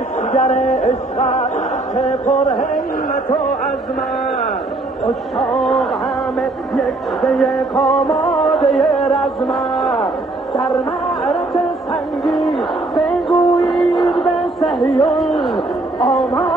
لشگر عشقت که پر همت و عزمت، اشاق همه یک به یک آماده رزمت. در معرکه سنگی بگویید به صهیون آمد